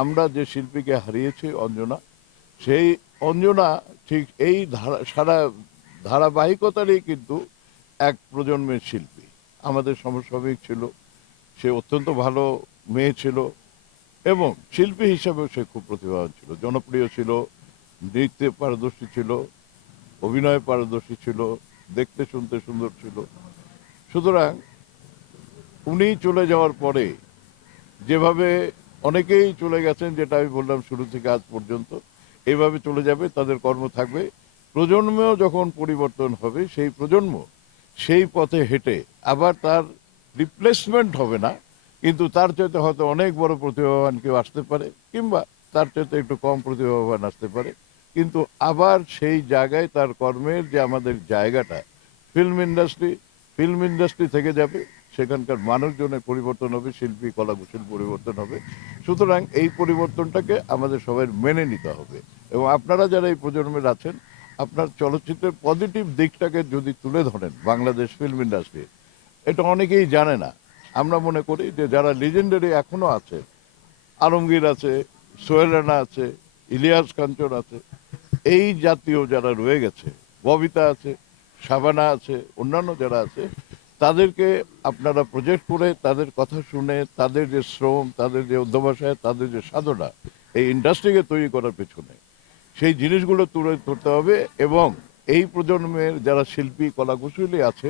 আমরা যে শিল্পীকে হারিয়েছি অঞ্জনা, সেই অঞ্জনা ঠিক এই সারা ধারাবাহিকতারই কিন্তু এক প্রজন্মের শিল্পী। আমাদের সমসাময়িক ছিল, সে অত্যন্ত ভালো মেয়ে ছিল এবং শিল্পী হিসাবেও সে খুব প্রতিভাবান ছিল, জনপ্রিয় ছিল, নৃত্যে পারদর্শী ছিল, অভিনয়ে পারদর্শী ছিল, দেখতে শুনতে সুন্দর ছিল। সুতরাং উনি চলে যাওয়ার পরে যেভাবে অনেকেই চলে গেছেন, যেটা আমি বললাম শুরু থেকে আজ পর্যন্ত, এইভাবে চলে যাবে, তাদের কর্ম থাকবে। প্রজন্মেও যখন পরিবর্তন হবে, সেই প্রজন্ম সেই পথে হেঁটে আবার তার রিপ্লেসমেন্ট হবে না, কিন্তু তার চাইতে হয়তো অনেক বড় প্রতিভাবান কেউ আসতে পারে, কিংবা তার চাইতে একটু কম প্রতিভাবান আসতে পারে, কিন্তু আবার সেই জায়গায় তার কর্মের যে আমাদের জায়গাটা, ফিল্ম ইন্ডাস্ট্রি থেকে যাবে, সেখানকার মানুষজনের পরিবর্তন হবে, শিল্পী কলাকুশলীর পরিবর্তন হবে। সুতরাং এই পরিবর্তনটাকে আমাদের সবাই মেনে নিতে হবে। এবং আপনারা যারা এই প্রজন্মের আছেন, আপনার চলচ্চিত্রের পজিটিভ দিকটাকে যদি তুলে ধরেন বাংলাদেশ ফিল্ম ইন্ডাস্ট্রির, এটা অনেকেই জানে না। আমরা মনে করি যে যারা লিজেন্ডারি এখনো আছে, আলমগীর আছে, সোহেল রানা আছে, ইলিয়াস কাঞ্চন আছে, এই জাতীয় যারা রয়ে গেছে, ববিতা আছে, শাবানা আছে, অন্যান্য যারা আছে, তাদেরকে আপনারা প্রজেক্ট করে তাদের কথা শুনে তাদের যে শ্রম, তাদের যে অধ্যবসায়, তাদের যে সাধনা এই ইন্ডাস্ট্রিকে তৈরি করার পেছনে, সেই জিনিসগুলো তুলে ধরতে হবে। এবং এই প্রজন্মের যারা শিল্পী কলাকুশলী আছে